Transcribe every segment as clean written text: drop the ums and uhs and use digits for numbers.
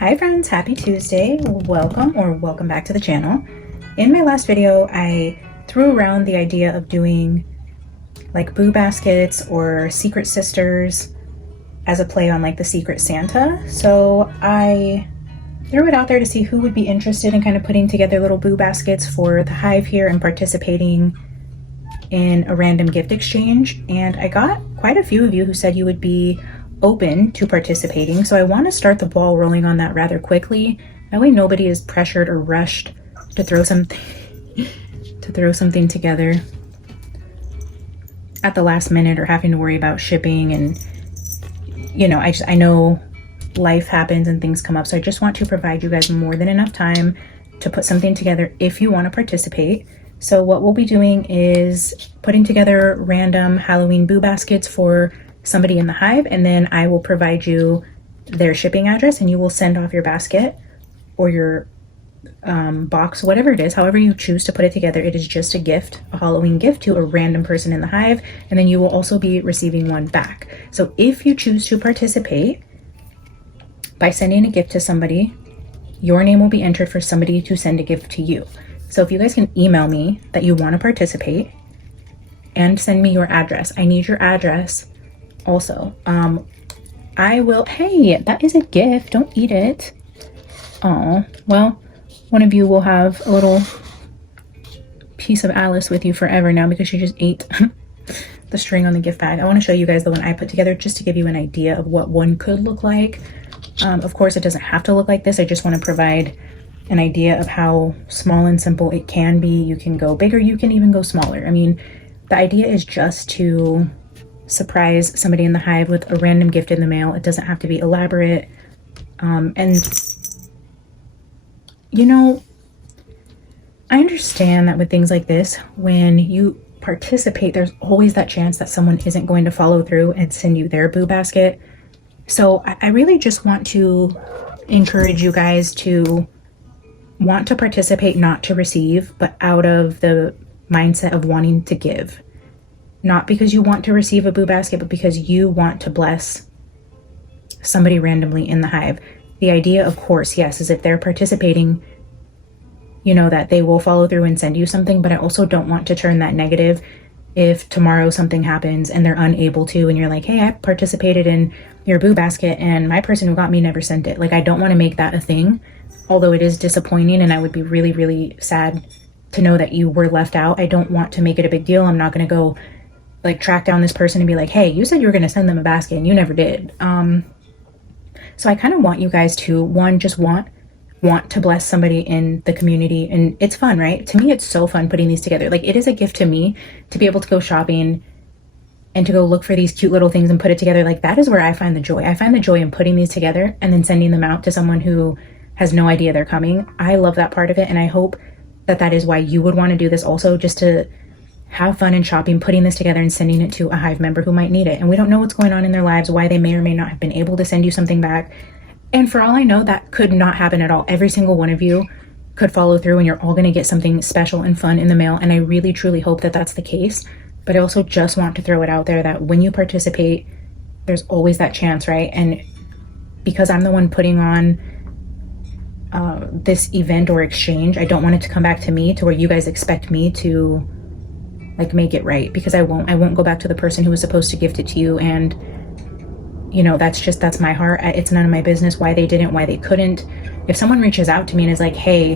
Hi friends, happy Tuesday. Welcome back to the channel. In my last video, I threw around the idea of doing like boo baskets or secret sisters as a play on like the Secret Santa. So I threw it out there to see who would be interested in kind of putting together little boo baskets for the hive here and participating in a random gift exchange. And I got quite a few of you who said you would be open to participating, so I want to start the ball rolling on that rather quickly. That way nobody is pressured or rushed to throw something together at the last minute or having to worry about shipping. And you know, I know life happens and things come up, so I just want to provide you guys more than enough time to put something together if you want to participate. So what we'll be doing is putting together random Halloween boo baskets for somebody in the hive, and then I will provide you their shipping address and you will send off your basket or your box, whatever it is, however you choose to put it together. It is just a gift, a Halloween gift to a random person in the hive, and then you will also be receiving one back. So if you choose to participate by sending a gift to somebody, your name will be entered for somebody to send a gift to you. So if you guys can email me that you want to participate and send me your address. I need your address also. I will, hey, that is a gift, don't eat it. Oh, well, one of you will have a little piece of Alice with you forever now because she just ate the string on the gift bag. I want to show you guys the one I put together just to give you an idea of what one could look like. Of course, it doesn't have to look like this. I just want to provide an idea of how small and simple it can be. You can go bigger, you can even go smaller. I mean, the idea is just to surprise somebody in the hive with a random gift in the mail. It doesn't have to be elaborate. And you know, I understand that with things like this, when you participate, there's always that chance that someone isn't going to follow through and send you their boo basket. So I really just want to encourage you guys to want to participate, not to receive, but out of the mindset of wanting to give. Not because you want to receive a boo basket, but because you want to bless somebody randomly in the hive. The idea, of course, yes, is if they're participating, you know, that they will follow through and send you something, but I also don't want to turn that negative if tomorrow something happens and they're unable to, and you're like, hey, I participated in your boo basket and my person who got me never sent it. Like, I don't want to make that a thing, although it is disappointing and I would be really, really sad to know that you were left out. I don't want to make it a big deal. I'm not going to go like track down this person and be like, hey, you said you were going to send them a basket and you never did. So I kind of want you guys to, one, just want to bless somebody in the community. And it's fun, right? To me, it's so fun putting these together. Like, it is a gift to me to be able to go shopping and to go look for these cute little things and put it together. Like, that is where I find the joy. I find the joy in putting these together and then sending them out to someone who has no idea they're coming. I love that part of it. And I hope that that is why you would want to do this also, just to have fun in shopping, putting this together and sending it to a hive member who might need it. And we don't know what's going on in their lives, why they may or may not have been able to send you something back. And for all I know, that could not happen at all. Every single one of you could follow through and you're all going to get something special and fun in the mail. And I really, truly hope that that's the case. But I also just want to throw it out there that when you participate, there's always that chance, right? And because I'm the one putting on this event or exchange, I don't want it to come back to me to where you guys expect me to like make it right, because I won't go back to the person who was supposed to gift it to you. And you know, that's my heart. It's none of my business why they didn't, why they couldn't. If someone reaches out to me and is like, hey,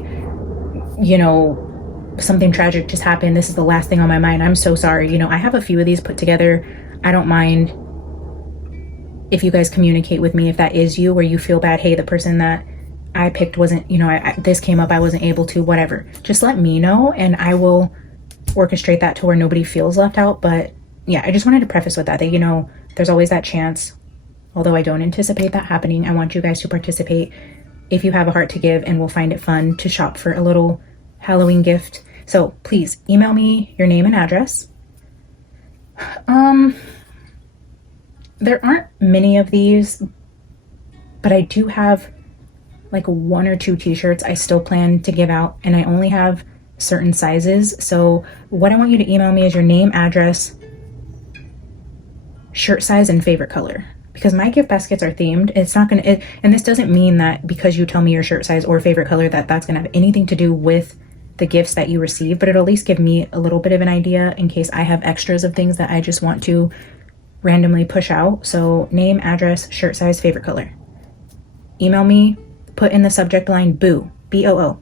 you know, something tragic just happened, this is the last thing on my mind, I'm so sorry. You know, I have a few of these put together. I don't mind if you guys communicate with me if that is you, where you feel bad, hey, the person that I picked wasn't, you know, this came up, I wasn't able to, whatever. Just let me know and I will orchestrate that to where nobody feels left out. But yeah, I just wanted to preface with that, you know, there's always that chance. Although I don't anticipate that happening, I want you guys to participate if you have a heart to give, and we'll find it fun to shop for a little Halloween gift. So please email me your name and address. There aren't many of these, but I do have like 1 or 2 t-shirts I still plan to give out, and I only have certain sizes. So what I want you to email me is your name, address, shirt size, and favorite color. because my gift baskets are themed. It's not gonna, and this doesn't mean that because you tell me your shirt size or favorite color that that's gonna have anything to do with the gifts that you receive, but it'll at least give me a little bit of an idea in case I have extras of things that I just want to randomly push out. So name, address, shirt size, favorite color. Email me, put in the subject line boo, B-O-O,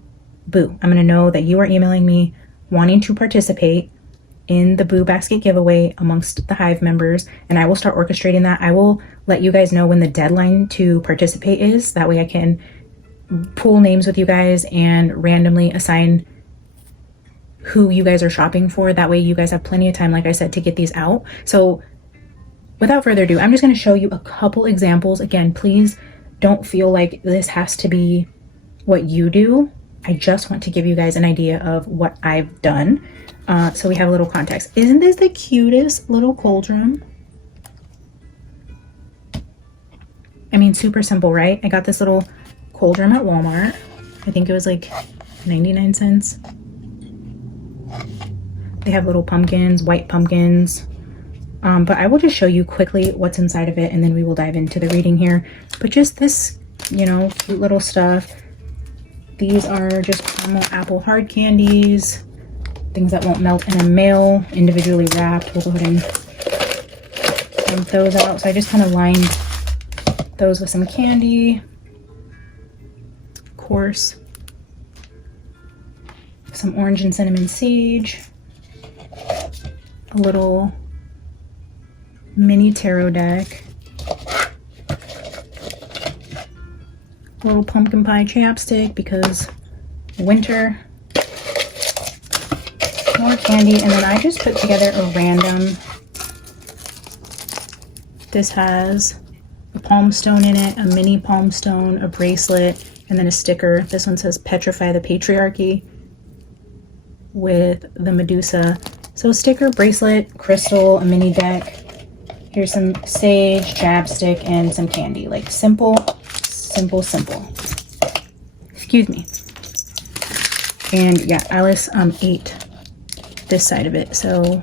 boo. I'm gonna know that you are emailing me wanting to participate in the Boo Basket giveaway amongst the Hive members, and I will start orchestrating that. I will let you guys know when the deadline to participate is. That way I can pool names with you guys and randomly assign who you guys are shopping for. That way you guys have plenty of time, like I said, to get these out. So without further ado, I'm just going to show you a couple examples. Again, please don't feel like this has to be what you do. I just want to give you guys an idea of what I've done. So we have a little context. Isn't this the cutest little cauldron? I mean, super simple, right? I got this little cauldron at Walmart. I think it was like 99 cents. They have little pumpkins, white pumpkins. But I will just show you quickly what's inside of it, and then we will dive into the reading here. But just this, you know, cute little stuff. These are just caramel apple hard candies. Things that won't melt in a mail, individually wrapped. We'll go ahead and dump those out. So I just kind of lined those with some candy. Of course, some orange and cinnamon sage. A little mini tarot deck. A little pumpkin pie chapstick because winter. More candy, and then I just put together a random. This has a palm stone in it, a mini palm stone, a bracelet, and then a sticker. This one says Petrify the Patriarchy with the Medusa. So sticker, bracelet, crystal, a mini deck. Here's some sage, chapstick, and some candy. Like simple, simple, simple. Excuse me. And yeah, Alice ate this side of it, so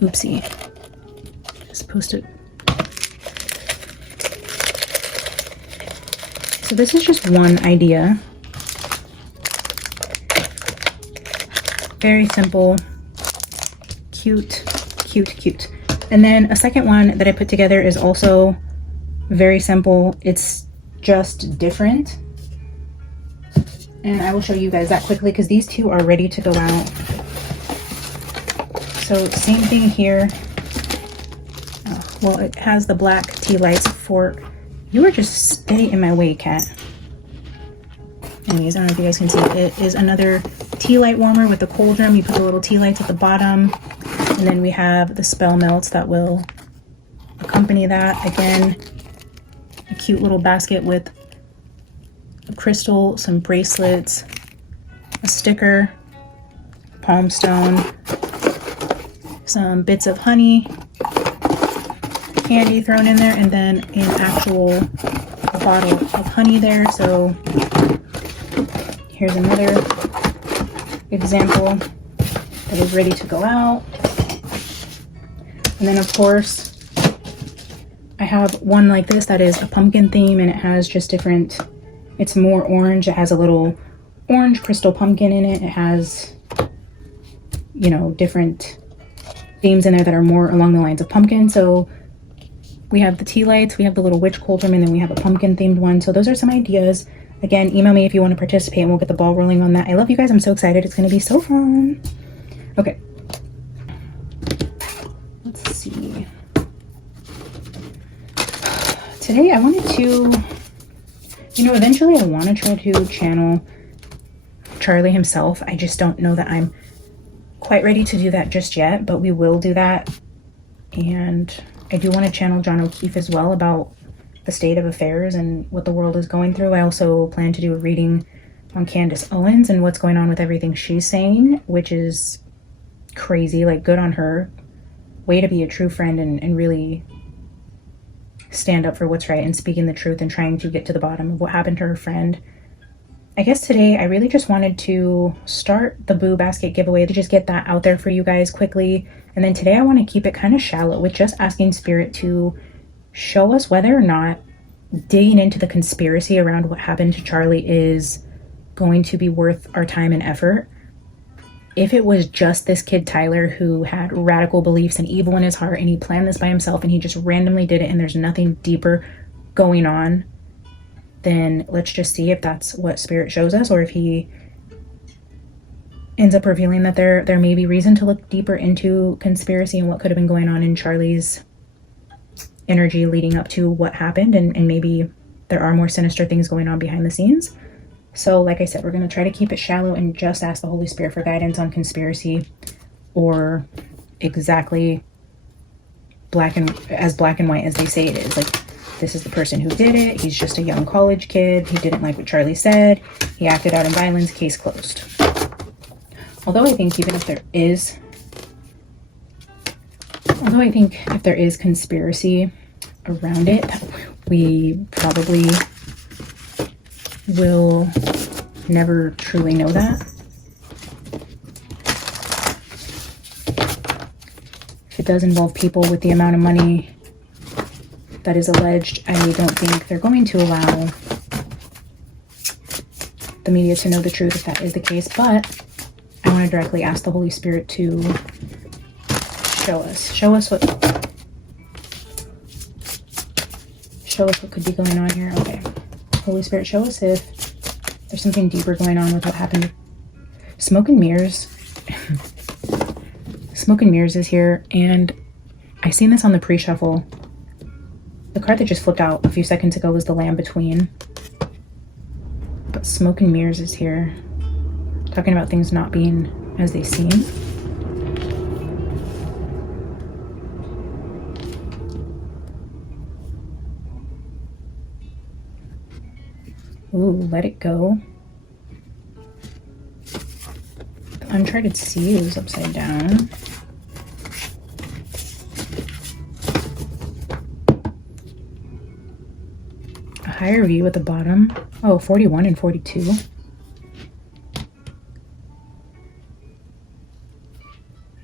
oopsie. Supposed to. So this is just one idea. Very simple, cute, cute, cute. And then a second one that I put together is also very simple. It's just different. And I will show you guys that quickly because these two are ready to go out. So same thing here. Oh, well, it has the black tea lights fork. You are just stay in my way, cat. Anyways, I don't know if you guys can see it. It is another tea light warmer with the cauldron. You put the little tea lights at the bottom. And then we have the spell melts that will accompany that. Again, a cute little basket with a crystal, some bracelets, a sticker, palm stone, some bits of honey, candy thrown in there, and then an actual bottle of honey there. So here's another example that is ready to go out. And then of course I have one like this that is a pumpkin theme, and it has just different, it's more orange. It has a little orange crystal pumpkin in it. It has, you know, different themes in there that are more along the lines of pumpkin. So we have the tea lights, we have the little witch cauldron, and then we have a pumpkin themed one. So those are some ideas. Again, email me if you want to participate and we'll get the ball rolling on that. I love you guys. I'm so excited. It's going to be so fun. Okay. Let's see. Today I wanted to, you know, eventually I want to try to channel Charlie himself. I just don't know that I'm quite ready to do that just yet, but we will do that. And I do want to channel John O'Keefe as well about the state of affairs and what the world is going through. I also plan to do a reading on Candace Owens and what's going on with everything she's saying, which is crazy. Like, good on her. Way to be a true friend and really stand up for what's right and speaking the truth and trying to get to the bottom of what happened to her friend. I guess today I really just wanted to start the Boo Basket giveaway to just get that out there for you guys quickly. And then today I want to keep it kind of shallow with just asking Spirit to show us whether or not digging into the conspiracy around what happened to Charlie is going to be worth our time and effort. If it was just this kid Tyler who had radical beliefs and evil in his heart and he planned this by himself and he just randomly did it and there's nothing deeper going on, then let's just see if that's what Spirit shows us, or if he ends up revealing that there may be reason to look deeper into conspiracy and what could have been going on in Charlie's energy leading up to what happened, and maybe there are more sinister things going on behind the scenes. So like I said, we're going to try to keep it shallow and just ask the Holy Spirit for guidance on conspiracy, or exactly black and white as they say it is. Like, this is the person who did it. He's just a young college kid. He didn't like what Charlie said. He acted out in violence. Case closed. Although I think if there is conspiracy around it, we probably will never truly know that. If it does involve people with the amount of money that is alleged, I don't think they're going to allow the media to know the truth if that is the case. But I want to directly ask the Holy Spirit to show us what could be going on here. Okay, Holy Spirit, show us if there's something deeper going on with what happened. Smoke and Mirrors. Smoke and Mirrors is here, and I seen this on the pre-shuffle. The card that just flipped out a few seconds ago was the Land Between, but Smoke and Mirrors is here, talking about things not being as they seem. Ooh, Let It Go. The Uncharted Sea is upside down. A Higher View at the bottom. Oh, 41 and 42.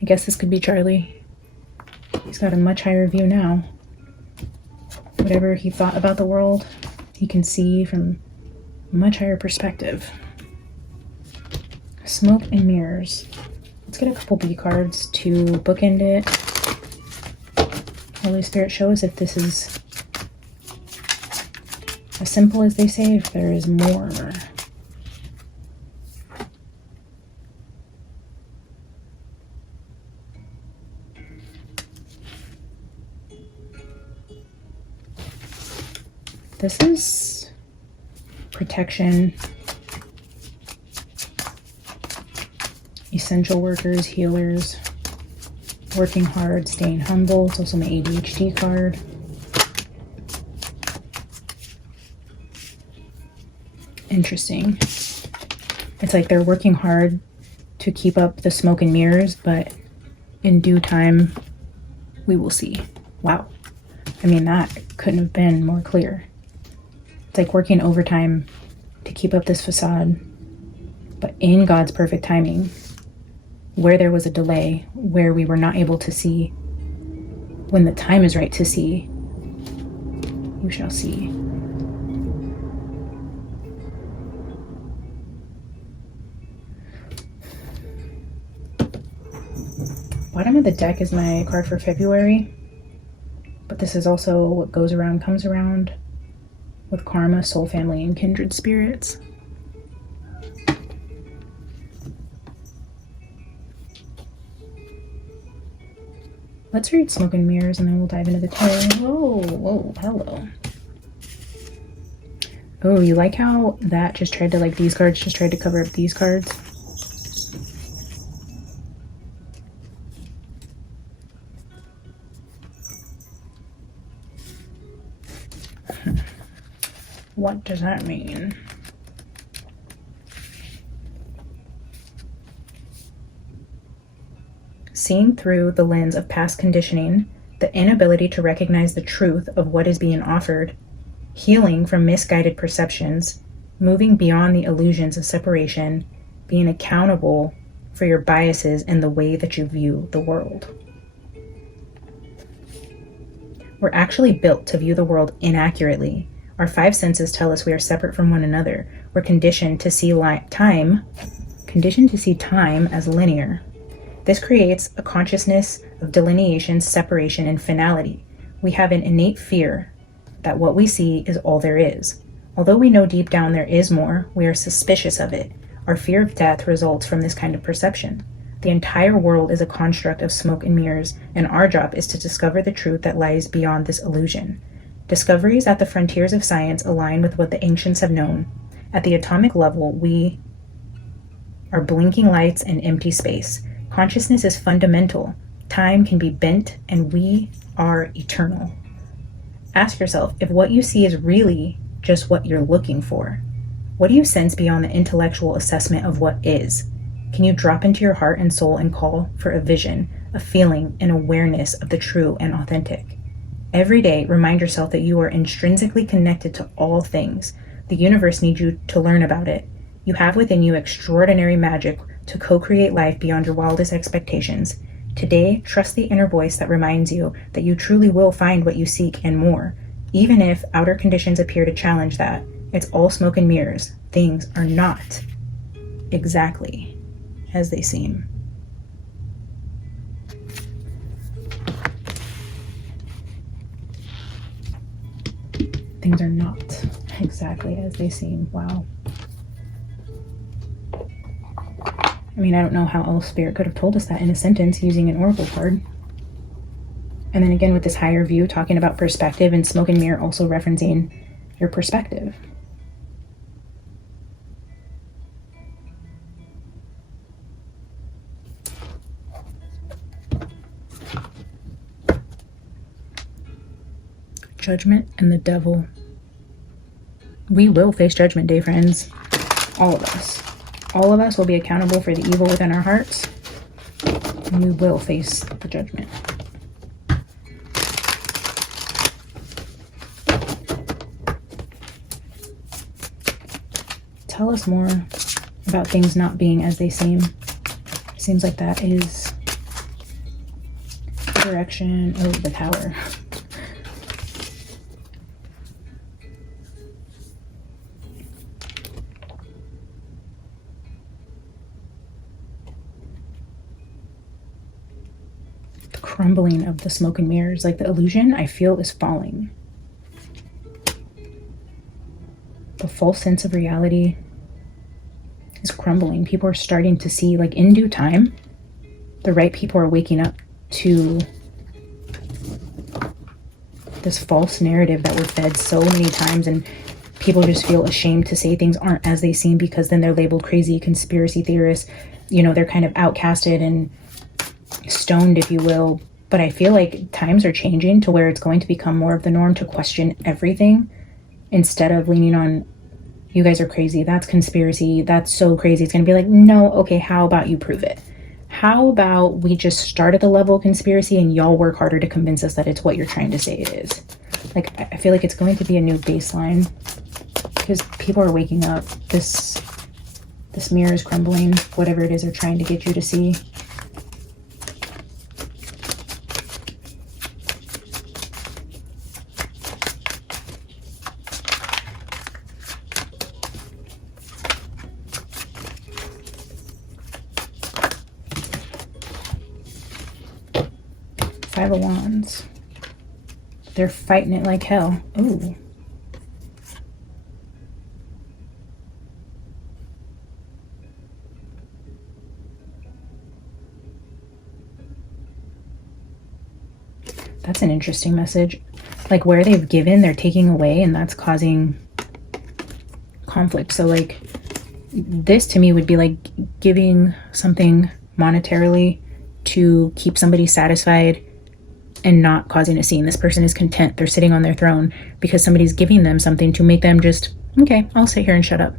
I guess this could be Charlie. He's got a much higher view now. Whatever he thought about the world, he can see from a much higher perspective. Smoke and Mirrors. Let's get a couple B cards to bookend it. Holy Spirit, show us if this is as simple as they say, if there is more. This is protection, essential workers, healers, working hard, staying humble. It's also my ADHD card. Interesting. It's like they're working hard to keep up the smoke and mirrors, but in due time, we will see. Wow. I mean, that couldn't have been more clear. It's like working overtime to keep up this facade, but in God's perfect timing, where there was a delay, where we were not able to see, when the time is right to see, you shall see. Bottom of the deck is my card for February, but this is also what goes around comes around with karma, soul family, and kindred spirits. Let's read Smoke and Mirrors and then we'll dive into the tarot. Whoa, hello. Oh, you like how that just tried to, like, these cards just tried to cover up these cards? What does that mean? Seeing through the lens of past conditioning, the inability to recognize the truth of what is being offered, healing from misguided perceptions, moving beyond the illusions of separation, being accountable for your biases and the way that you view the world. We're actually built to view the world inaccurately. Our five senses tell us we are separate from one another. We're conditioned to see time as linear. This creates a consciousness of delineation, separation, and finality. We have an innate fear that what we see is all there is. Although we know deep down there is more, we are suspicious of it. Our fear of death results from this kind of perception. The entire world is a construct of smoke and mirrors, and our job is to discover the truth that lies beyond this illusion. Discoveries at the frontiers of science align with what the ancients have known. At the atomic level, we are blinking lights and empty space. Consciousness is fundamental. Time can be bent, and we are eternal. Ask yourself if what you see is really just what you're looking for. What do you sense beyond the intellectual assessment of what is? Can you drop into your heart and soul and call for a vision, a feeling, an awareness of the true and authentic? Every day, remind yourself that you are intrinsically connected to all things. The universe needs you to learn about it. You have within you extraordinary magic to co-create life beyond your wildest expectations. Today, trust the inner voice that reminds you that you truly will find what you seek and more. Even if outer conditions appear to challenge that, it's all smoke and mirrors. Things are not exactly as they seem. Things are not exactly as they seem. Wow. I mean, I don't know how else Spirit could have told us that in a sentence using an oracle card. And then again with this higher view, talking about perspective, and smoke and mirror also referencing your perspective. Judgment and the devil. We will face judgment day, friends. All of us. All of us will be accountable for the evil within our hearts, and we will face the judgment. Tell us more about things not being as they seem. Seems like that is the direction of the Tower. Crumbling of the smoke and mirrors, like the illusion I feel is falling. The false sense of reality is crumbling. People are starting to see, like in due time, the right people are waking up to this false narrative that we're fed so many times, and people just feel ashamed to say things aren't as they seem because then they're labeled crazy conspiracy theorists. You know, they're kind of outcasted and stoned, if you will. But I feel like times are changing to where it's going to become more of the norm to question everything instead of leaning on, you guys are crazy, that's conspiracy, that's so crazy. It's going to be like, no, okay, how about you prove it? How about we just start at the level of conspiracy and y'all work harder to convince us that it's what you're trying to say it is? Like, I feel like it's going to be a new baseline because people are waking up. This mirror is crumbling, whatever it is they're trying to get you to see. Five of Wands. They're fighting it like hell. Ooh. That's an interesting message. Like where they've given, they're taking away, and that's causing conflict. So like this to me would be like giving something monetarily to keep somebody satisfied and not causing a scene. This person is content. They're sitting on their throne because somebody's giving them something to make them just, okay, I'll sit here and shut up.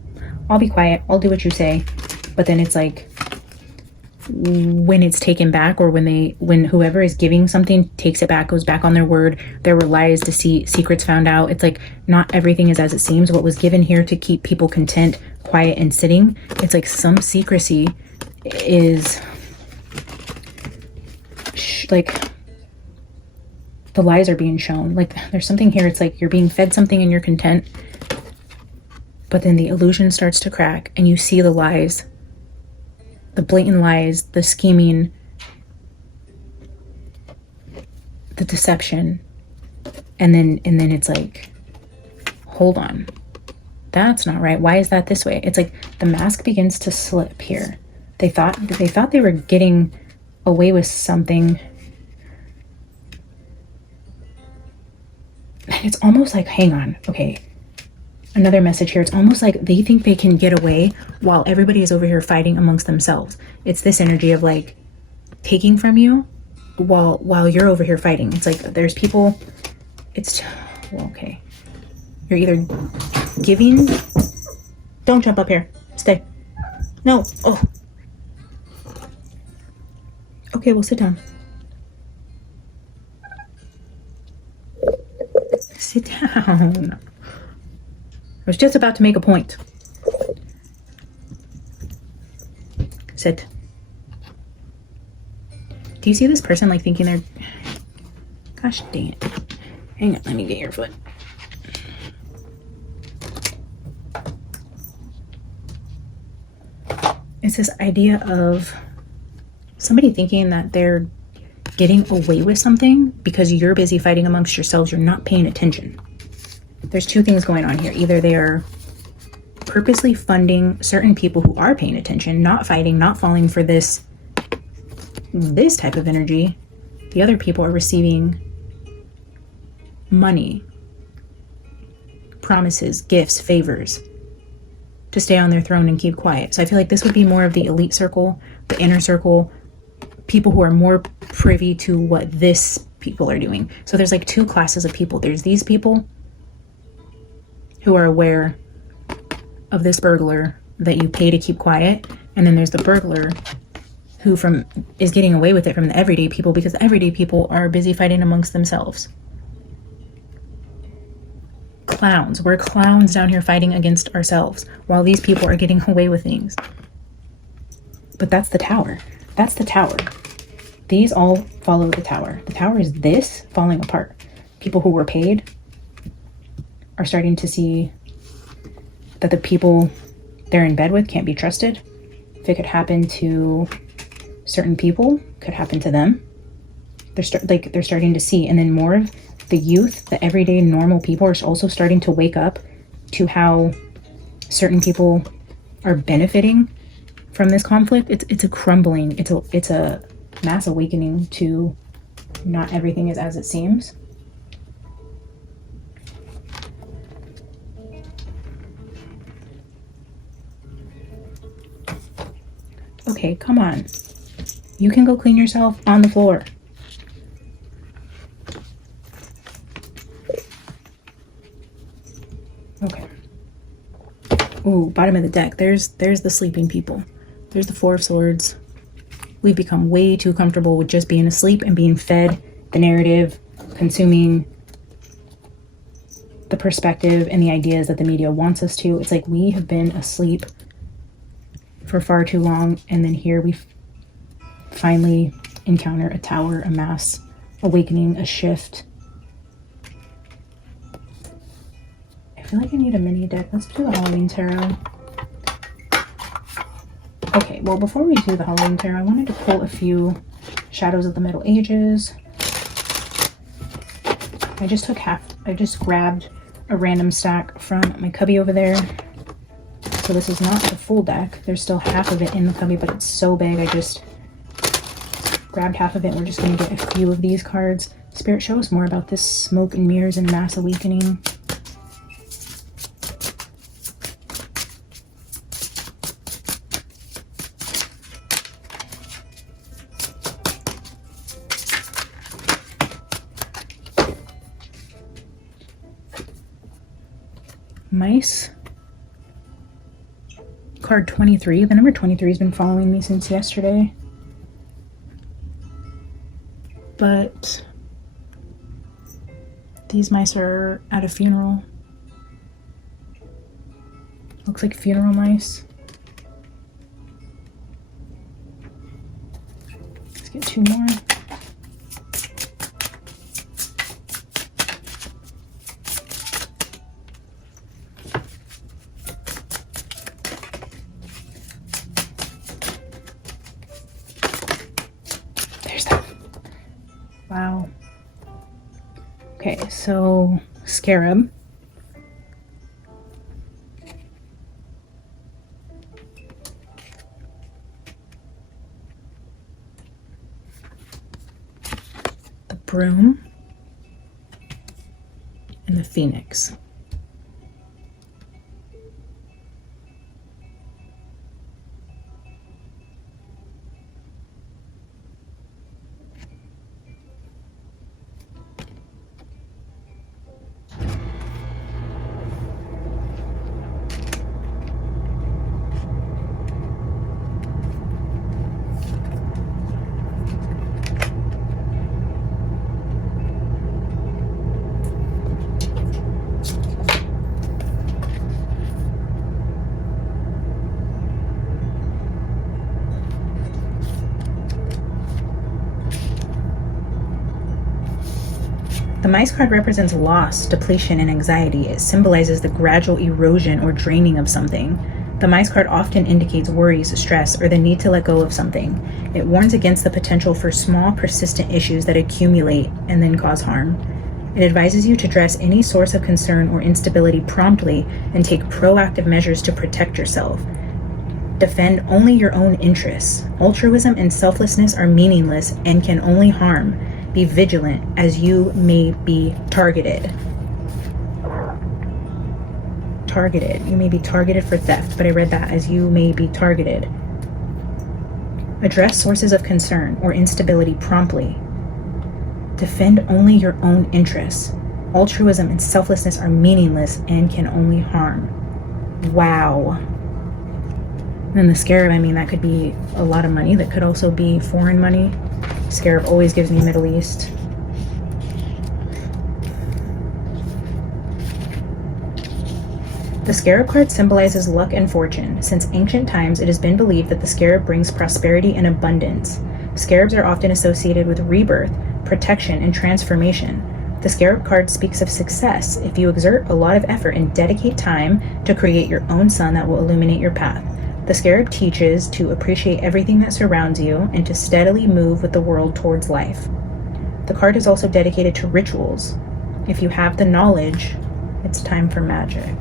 I'll be quiet. I'll do what you say. But then it's like when it's taken back, or when whoever is giving something takes it back, goes back on their word, there were lies, deceit, secrets found out. It's like not everything is as it seems. What was given here to keep people content, quiet, and sitting, it's like some secrecy is like the lies are being shown. Like there's something here. It's like you're being fed something and you're content, but then the illusion starts to crack and you see the lies, the blatant lies, the scheming, the deception. And then it's like, hold on, that's not right. Why is that this way? It's like the mask begins to slip here. They thought they were getting away with something. It's almost like, hang on, okay, another message here. It's almost like they think they can get away while everybody is over here fighting amongst themselves. It's this energy of like taking from you while you're over here fighting. It's like there's people, it's, well, okay, you're either giving, don't jump up here, stay, no, oh, okay, well, sit down. Sit down. I was just about to make a point. Sit. Do you see this person like thinking they're... Gosh dang it. Hang on, let me get your foot. It's this idea of somebody thinking that they're getting away with something because you're busy fighting amongst yourselves. You're not paying attention. There's two things going on here. Either they are purposely funding certain people who are paying attention, not fighting, not falling for this type of energy. The other people are receiving money, promises, gifts, favors to stay on their throne and keep quiet. So I feel like this would be more of the elite circle, the inner circle, people who are more privy to what this people are doing. So there's like two classes of people. There's these people who are aware of this burglar that you pay to keep quiet, and then there's the burglar who is getting away with it from the everyday people, because the everyday people are busy fighting amongst themselves. Clowns. We're clowns down here fighting against ourselves while these people are getting away with things. But that's the tower. That's the tower. These all follow the tower. The tower is this falling apart. People who were paid are starting to see that the people they're in bed with can't be trusted. If it could happen to certain people, it could happen to them. They're starting to see, and then more of the youth, the everyday normal people, are also starting to wake up to how certain people are benefiting from this conflict. It's a crumbling. It's a mass awakening to not everything is as it seems. Okay, come on. You can go clean yourself on the floor. Okay. Ooh, bottom of the deck. There's the sleeping people. There's the Four of Swords. We've become way too comfortable with just being asleep and being fed the narrative, consuming the perspective and the ideas that the media wants us to. It's like we have been asleep for far too long, and then here we finally encounter a tower, a mass awakening, a shift. I feel like I need a mini deck. Let's do the Halloween Tarot. Okay, well, before we do the Halloween Tarot, I wanted to pull a few Shadows of the Middle Ages. I just grabbed a random stack from my cubby over there. So this is not the full deck. There's still half of it in the cubby, but it's so big. I just grabbed half of it. We're just going to get a few of these cards. Spirit, show us more about this smoke and mirrors and mass awakening. Mice. Card 23. The number 23 has been following me since yesterday. But these mice are at a funeral. Looks like funeral mice. Let's get two more. Wow. Okay, so scarab. The broom. And the phoenix. The mice card represents loss, depletion, and anxiety. It symbolizes the gradual erosion or draining of something. The mice card often indicates worries, stress, or the need to let go of something. It warns against the potential for small, persistent issues that accumulate and then cause harm. It advises you to address any source of concern or instability promptly and take proactive measures to protect yourself. Defend only your own interests. Altruism and selflessness are meaningless and can only harm. Be vigilant, as you may be targeted. Targeted. You may be targeted for theft, but I read that as you may be targeted. Address sources of concern or instability promptly. Defend only your own interests. Altruism and selflessness are meaningless and can only harm. Wow. And then the scarab, I mean, that could be a lot of money. That could also be foreign money. Scarab always gives me Middle East. The scarab card symbolizes luck and fortune. Since ancient times, it has been believed that the scarab brings prosperity and abundance. Scarabs are often associated with rebirth, protection, and transformation. The scarab card speaks of success if you exert a lot of effort and dedicate time to create your own sun that will illuminate your path. The scarab teaches to appreciate everything that surrounds you and to steadily move with the world towards life. The card is also dedicated to rituals. If you have the knowledge, it's time for magic.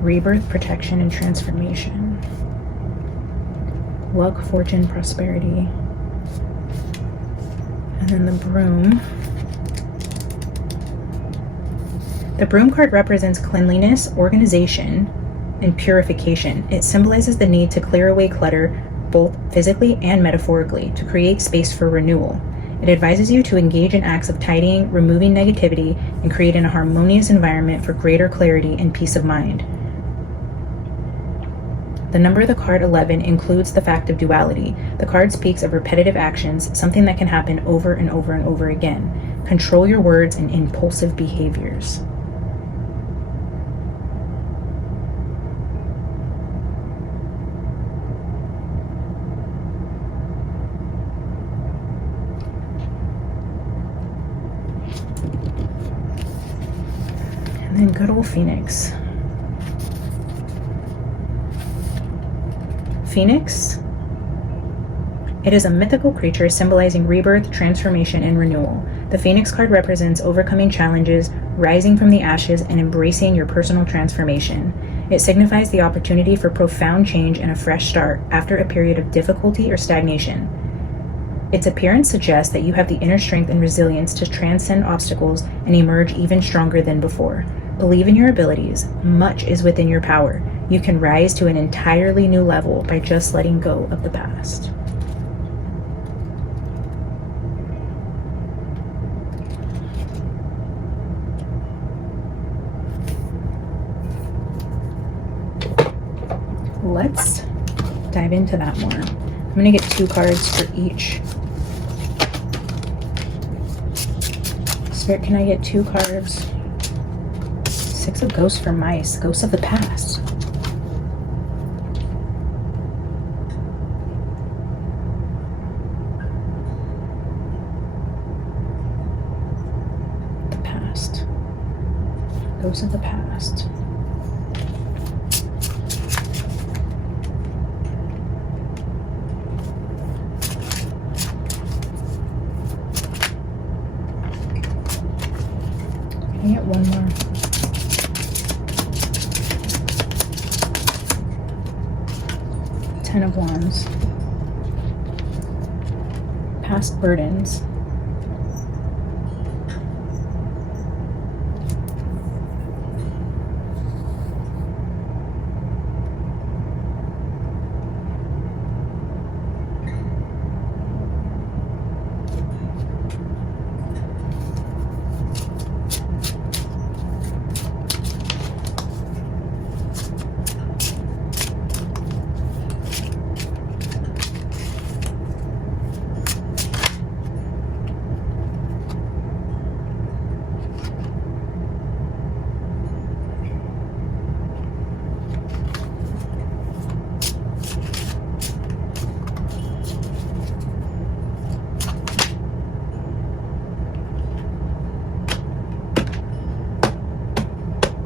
Rebirth, protection, and transformation. Luck, fortune, prosperity. And then the broom. The broom card represents cleanliness, organization, and purification. It symbolizes the need to clear away clutter, both physically and metaphorically, to create space for renewal. It advises you to engage in acts of tidying, removing negativity, and creating a harmonious environment for greater clarity and peace of mind. The number of the card 11 includes the fact of duality. The card speaks of repetitive actions, something that can happen over and over and over again. Control your words and impulsive behaviors. And then good old Phoenix. Phoenix. It is a mythical creature symbolizing rebirth, transformation, and renewal. The Phoenix card represents overcoming challenges, rising from the ashes, and embracing your personal transformation. It signifies the opportunity for profound change and a fresh start after a period of difficulty or stagnation. Its appearance suggests that you have the inner strength and resilience to transcend obstacles and emerge even stronger than before. Believe in your abilities. Much is within your power. You can rise to an entirely new level by just letting go of the past. Let's dive into that more. I'm going to get 2 cards for each. Spirit, can I get 2 cards? 6 of ghosts for mice, ghosts of the past. The past. Ghosts of the past. Can I get one more? Ten of Wands. Past burdens.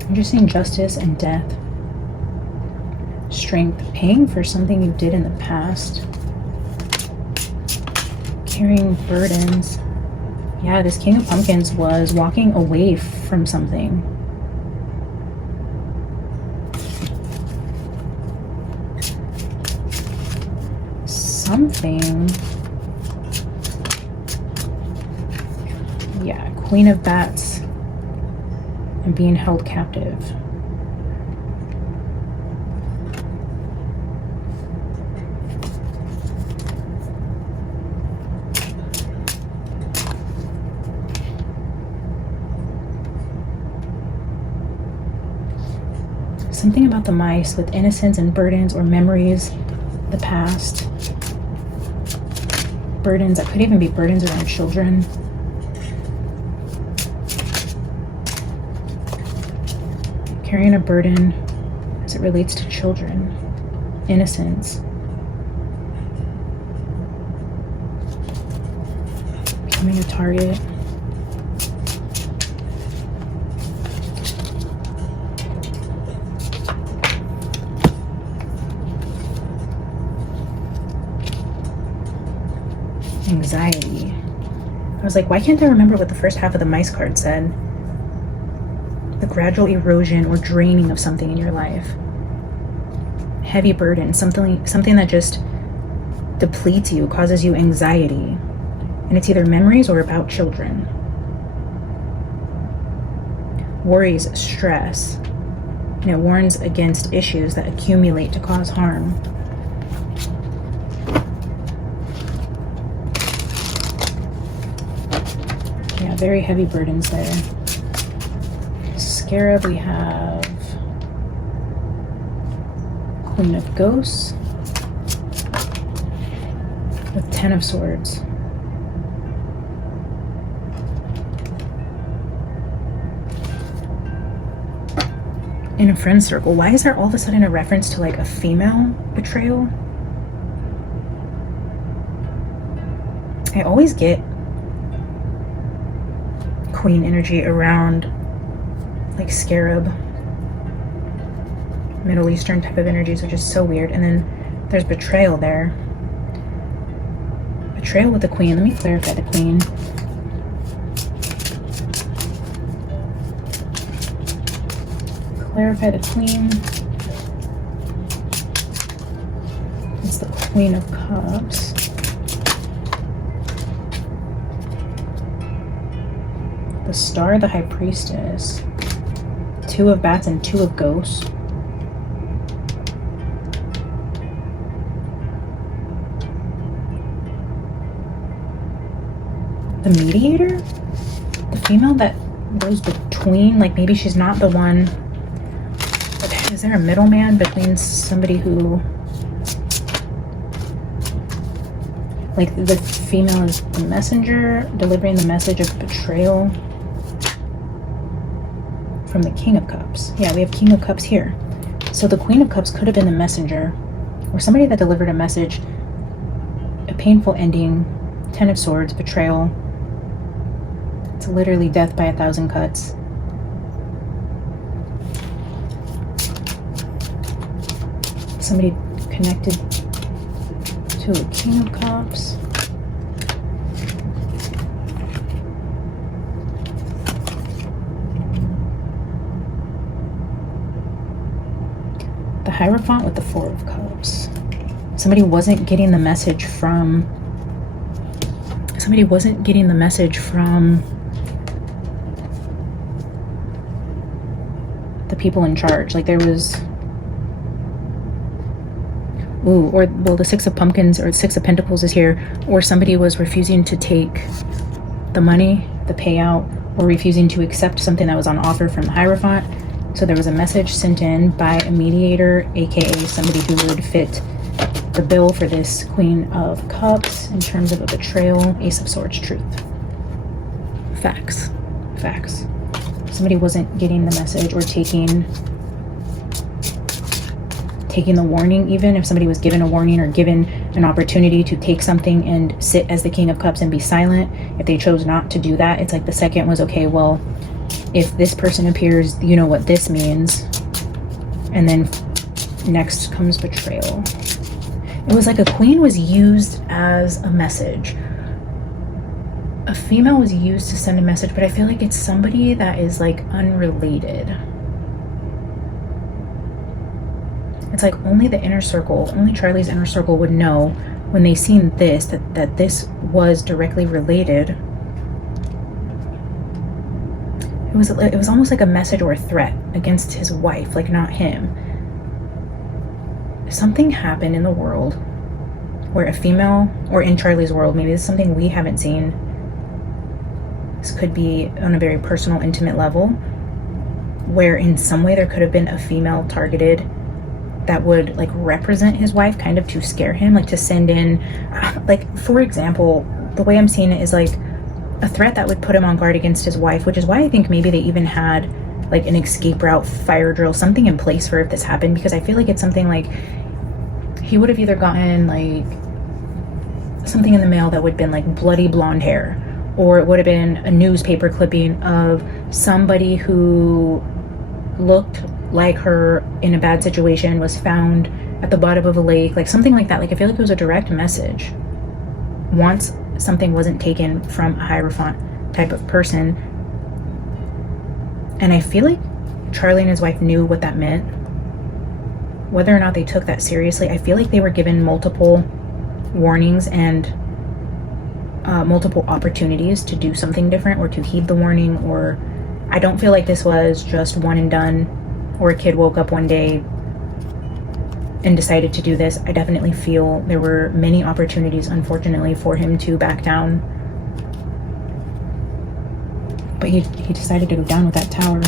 I'm just seeing justice and death. Strength, paying for something you did in the past. Carrying burdens. Yeah, this King of Pumpkins was walking away from something. Yeah, Queen of Bats and being held captive. Something about the mice with innocence and burdens or memories, the past. Burdens, that could even be burdens around children. Carrying a burden as it relates to children. Innocence. Becoming a target. Anxiety. I was like, why can't I remember what the first half of the mice card said? The gradual erosion or draining of something in your life. Heavy burden, something that just depletes you, causes you anxiety. And it's either memories or about children. Worries, stress. And it warns against issues that accumulate to cause harm. Yeah, very heavy burdens there. Scarab, we have Queen of Ghosts with 10 of Swords. In a friend circle. Why is there all of a sudden a reference to like a female betrayal? I always get Queen energy around like Scarab, Middle Eastern type of energies, which is so weird. And then there's betrayal there. Betrayal with the Queen. Let me clarify the Queen. Clarify the Queen. It's the Queen of Cups. The Star, the High Priestess. 2 of Bats and 2 of Ghosts. The Mediator? The female that goes between, like maybe she's not the one. But is there a middleman between somebody who, like the female is the messenger, delivering the message of betrayal? From the King of Cups. Yeah, we have King of Cups here. So the Queen of Cups could have been the messenger or somebody that delivered a message, a painful ending, 10 of Swords, betrayal. It's literally death by 1,000 cuts. Somebody connected to a King of Cups. Hierophant with the Four of Cups. Somebody wasn't getting the message from the people in charge. Like there was, the Six of Pumpkins or Six of Pentacles is here, or somebody was refusing to take the money, the payout, or refusing to accept something that was on offer from the Hierophant. So there was a message sent in by a mediator, aka somebody who would fit the bill for this Queen of Cups in terms of a betrayal. Ace of Swords, truth. Facts. Somebody wasn't getting the message or taking the warning. Even if somebody was given a warning or given an opportunity to take something and sit as the King of Cups and be silent, if they chose not to do that, it's like the second was, okay, well, if this person appears, you know what this means. And then next comes betrayal. It was like a queen was used as a message. A female was used to send a message, but I feel like it's somebody that is like unrelated. It's like only the inner circle, only Charlie's inner circle would know when they seen this, that this was directly related. It was almost like a message or a threat against his wife, like not him. Something happened in the world where a female, or in Charlie's world, maybe this is something we haven't seen. This could be on a very personal, intimate level, where in some way there could have been a female targeted that would like represent his wife, kind of to scare him, like to send in, like for example, the way I'm seeing it is like a threat that would put him on guard against his wife, which is why I think maybe they even had like an escape route, fire drill, something in place for if this happened, because I feel like it's something like he would have either gotten like something in the mail that would have been like bloody blonde hair, or it would have been a newspaper clipping of somebody who looked like her in a bad situation was found at the bottom of a lake, like something like that. Like I feel like it was a direct message once something wasn't taken from a Hierophant type of person. And I feel like Charlie and his wife knew what that meant. Whether or not they took that seriously, I feel like they were given multiple warnings and multiple opportunities to do something different or to heed the warning. Or I don't feel like this was just one and done, or a kid woke up one day and decided to do this. I definitely feel there were many opportunities, unfortunately, for him to back down. But he decided to go down with that tower.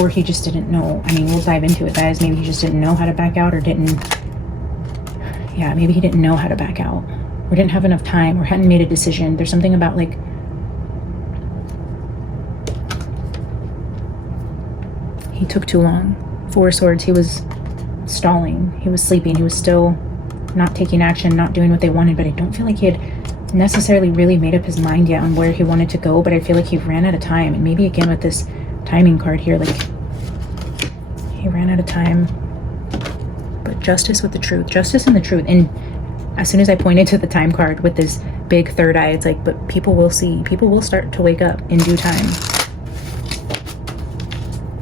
Or he just didn't know. I mean, we'll dive into it, guys. Maybe he just didn't know how to back out, or maybe he didn't know how to back out, or didn't have enough time, or hadn't made a decision. There's something about like, he took too long. Four of Swords, he was stalling, he was sleeping, he was still not taking action, not doing what they wanted. But I don't feel like he had necessarily really made up his mind yet on where he wanted to go. But I feel like he ran out of time. And maybe again with this timing card here, like he ran out of time. But justice with the truth, justice and the truth. And as soon as I pointed to the time card with this big third eye, it's like, but people will see, people will start to wake up in due time.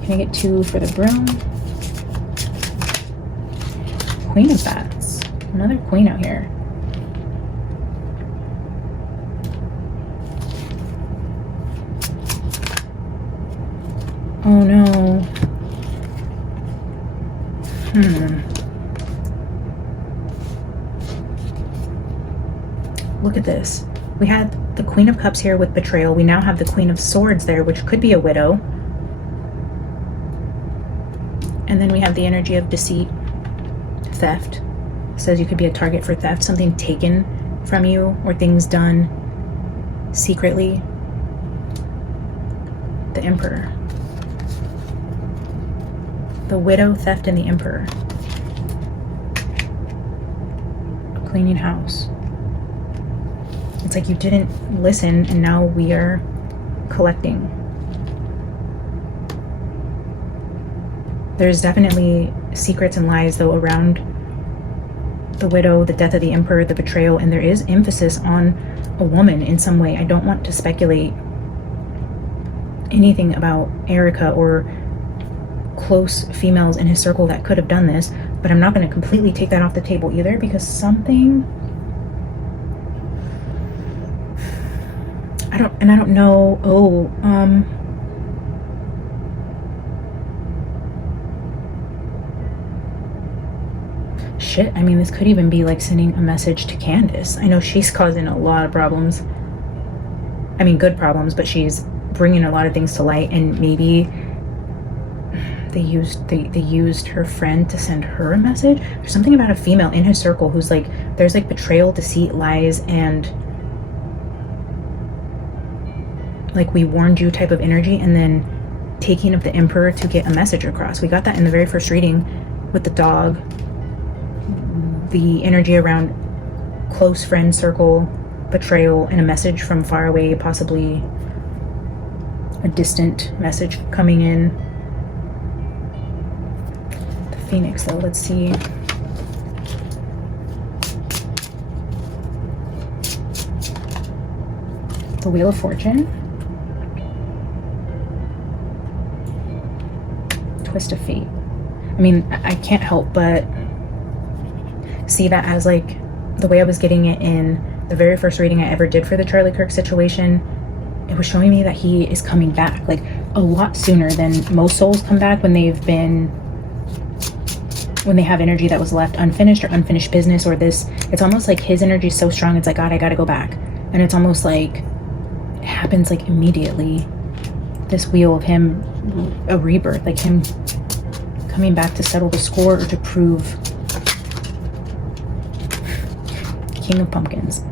Can I get 2 for the broom? Queen of Bats. Another queen out here. Oh no. Look at this. We had the Queen of Cups here with betrayal. We now have the Queen of Swords there, which could be a widow. And then we have the energy of deceit, theft. It says you could be a target for theft, something taken from you or things done secretly. The Emperor. The widow, theft, and the Emperor. Cleaning house. It's like you didn't listen, and now we are collecting. There's definitely secrets and lies, though, around the widow, the death of the Emperor, the betrayal, and there is emphasis on a woman in some way. I don't want to speculate anything about Erica or close females in his circle that could have done this, but I'm not going to completely take that off the table either, because something, I don't know. Shit, I mean, this could even be like sending a message to Candace. I know she's causing a lot of problems. I mean, good problems, but she's bringing a lot of things to light, and maybe they used her friend to send her a message. There's something about a female in his circle who's like, there's like betrayal, deceit, lies, and like we warned you type of energy, and then taking of the emperor to get a message across. We got that in the very first reading with the dog, the energy around close friend circle, betrayal, and a message from far away, possibly a distant message coming in. The Phoenix, though, let's see. The Wheel of Fortune. Twist of Fate. I mean, I can't help but see that as like the way I was getting it in the very first reading I ever did for the Charlie Kirk situation. It was showing me that he is coming back like a lot sooner than most souls come back when they have energy that was left unfinished, or unfinished business, or this. It's almost like his energy is so strong, it's like, God, I gotta go back. And it's almost like it happens like immediately. This wheel of him, a rebirth, like him coming back to settle the score or to prove. King of Pumpkins,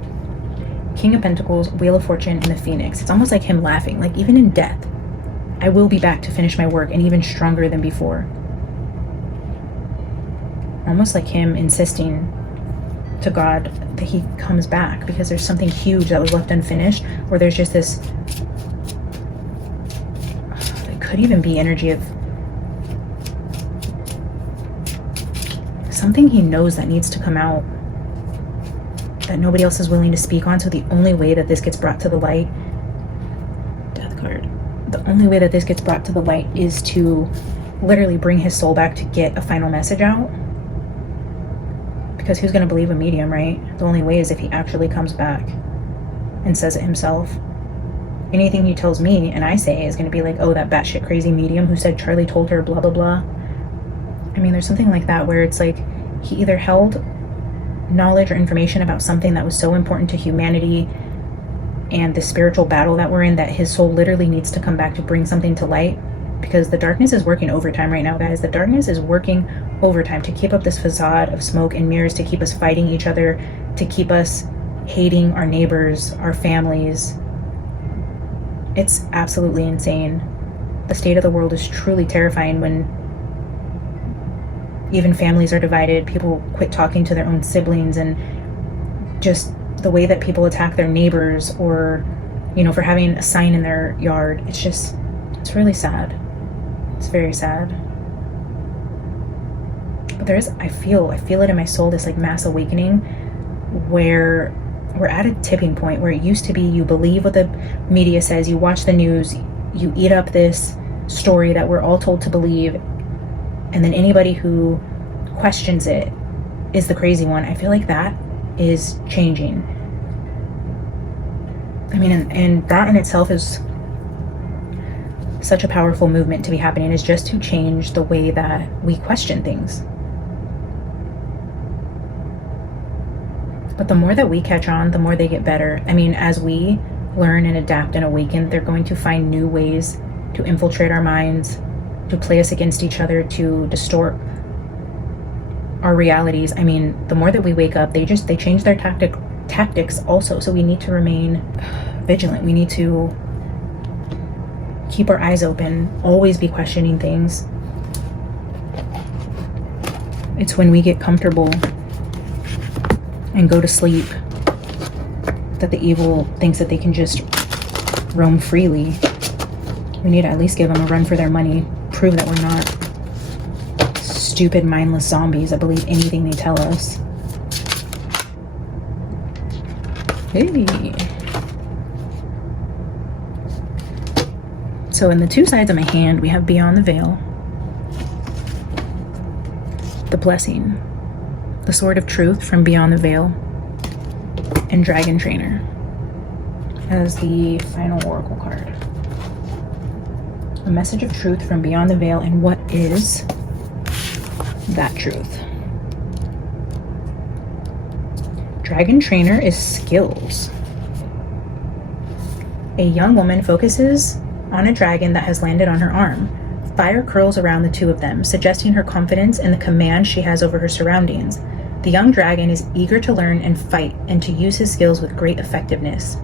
King of Pentacles, Wheel of Fortune, and the Phoenix. It's almost like him laughing, like even in death, I will be back to finish my work, and even stronger than before. Almost like him insisting to God that he comes back because there's something huge that was left unfinished, or there's just this, it could even be energy of something he knows that needs to come out, that nobody else is willing to speak on. So the only way that this gets brought to the light, Death card, the only way that this gets brought to the light is to literally bring his soul back to get a final message out. Because who's going to believe a medium, right? The only way is if he actually comes back and says it himself. Anything he tells me and I say is going to be like, oh, that batshit crazy medium who said Charlie told her blah, blah, blah. I mean, there's something like that where it's like he either held knowledge or information about something that was so important to humanity and the spiritual battle that we're in, that his soul literally needs to come back to bring something to light, because the darkness is working overtime right now, guys. The darkness is working overtime to keep up this facade of smoke and mirrors, to keep us fighting each other, to keep us hating our neighbors, our families. It's absolutely insane. The state of the world is truly terrifying when even families are divided, people quit talking to their own siblings, and just the way that people attack their neighbors, or, you know, for having a sign in their yard. It's really sad. It's very sad. But I feel it in my soul, this like mass awakening where we're at a tipping point where it used to be you believe what the media says, you watch the news, you eat up this story that we're all told to believe, and then anybody who questions it is the crazy one. I feel like that is changing. I mean, and that in itself is such a powerful movement to be happening, is just to change the way that we question things. But the more that we catch on, the more they get better. I mean, as we learn and adapt and awaken, they're going to find new ways to infiltrate our minds, to play us against each other, to distort our realities. I mean, the more that we wake up, they change their tactics also. So we need to remain vigilant. We need to keep our eyes open, always be questioning things. It's when we get comfortable and go to sleep that the evil thinks that they can just roam freely. We need to at least give them a run for their money, prove that we're not stupid, mindless zombies that believe anything they tell us. Hey. So in the two sides of my hand, we have Beyond the Veil. the blessing, the sword of truth from beyond the veil, and dragon trainer as the final oracle card. A message of truth from beyond the veil, and what is that truth? Dragon trainer is skills. A young woman focuses on a dragon that has landed on her arm. Fire curls around the two of them, suggesting her confidence and the command she has over her surroundings. The young dragon is eager to learn and fight and to use his skills with great effectiveness.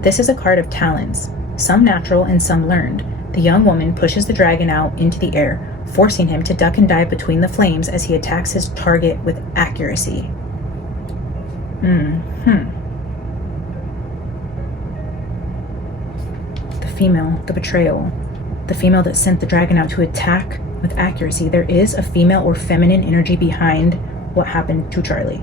This is a card of talents, some natural and some learned. The young woman pushes the dragon out into the air, forcing him to duck and dive between the flames as he attacks his target with accuracy. The female, the betrayal. The female that sent the dragon out to attack with accuracy. There is a female or feminine energy behind what happened to Charlie.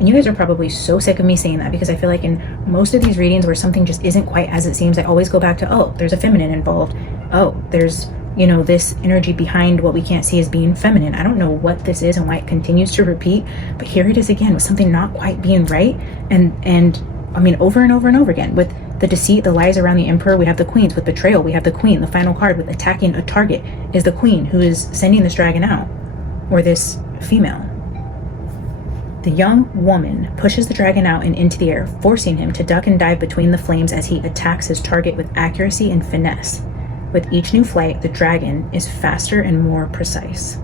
And you guys are probably so sick of me saying that, because I feel like in most of these readings where something just isn't quite as it seems, I always go back to, oh, there's a feminine involved. Oh, there's, this energy behind what we can't see as being feminine. I don't know what this is and why it continues to repeat, but here it is again with something not quite being right. And I mean, over and over and over again with the deceit, the lies around the emperor. We have the queens. With betrayal, we have the queen. The final card with attacking a target is the queen who is sending this dragon out, or this female. The young woman pushes the dragon out and into the air, forcing him to duck and dive between the flames as he attacks his target with accuracy and finesse. With each new flight, the dragon is faster and more precise.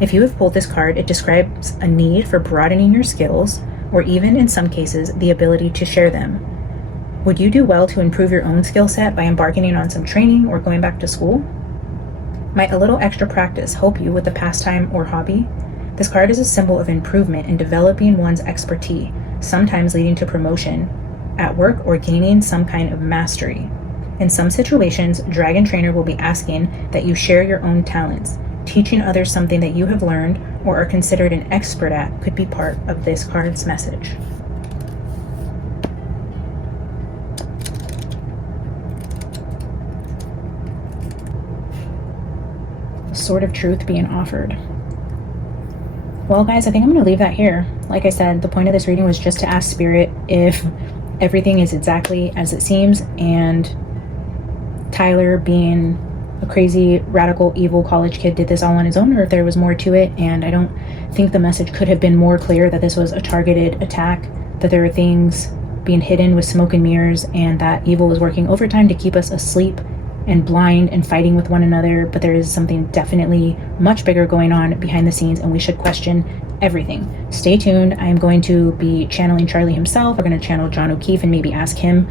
If you have pulled this card, it describes a need for broadening your skills, or even in some cases, the ability to share them. Would you do well to improve your own skill set by embarking on some training or going back to school? Might a little extra practice help you with a pastime or hobby? This card is a symbol of improvement in developing one's expertise, sometimes leading to promotion at work or gaining some kind of mastery. In some situations, Dragon Trainer will be asking that you share your own talents. Teaching others something that you have learned or are considered an expert at could be part of this card's message. Sword of truth being offered. Well, guys, I think I'm going to leave that here. Like I said, the point of this reading was just to ask Spirit if everything is exactly as it seems, and Tyler, being a crazy, radical, evil college kid, did this all on his own, or if there was more to it. And I don't think the message could have been more clear that this was a targeted attack, that there are things being hidden with smoke and mirrors, and that evil is working overtime to keep us asleep and blind and fighting with one another. But there is something definitely much bigger going on behind the scenes, and we should question everything. Stay tuned. I'm going to be channeling Charlie himself. We're going to channel John O'Keefe and maybe ask him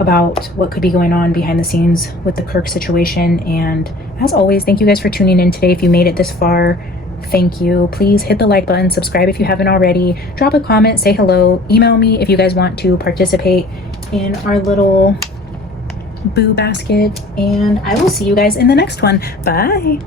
about what could be going on behind the scenes with the Kirk situation. And as always, thank you guys for tuning in today. If you made it this far, thank you. Please hit the like button, subscribe if you haven't already, drop a comment, say hello, email me if you guys want to participate in our little boo basket, and I will see you guys in the next one. Bye.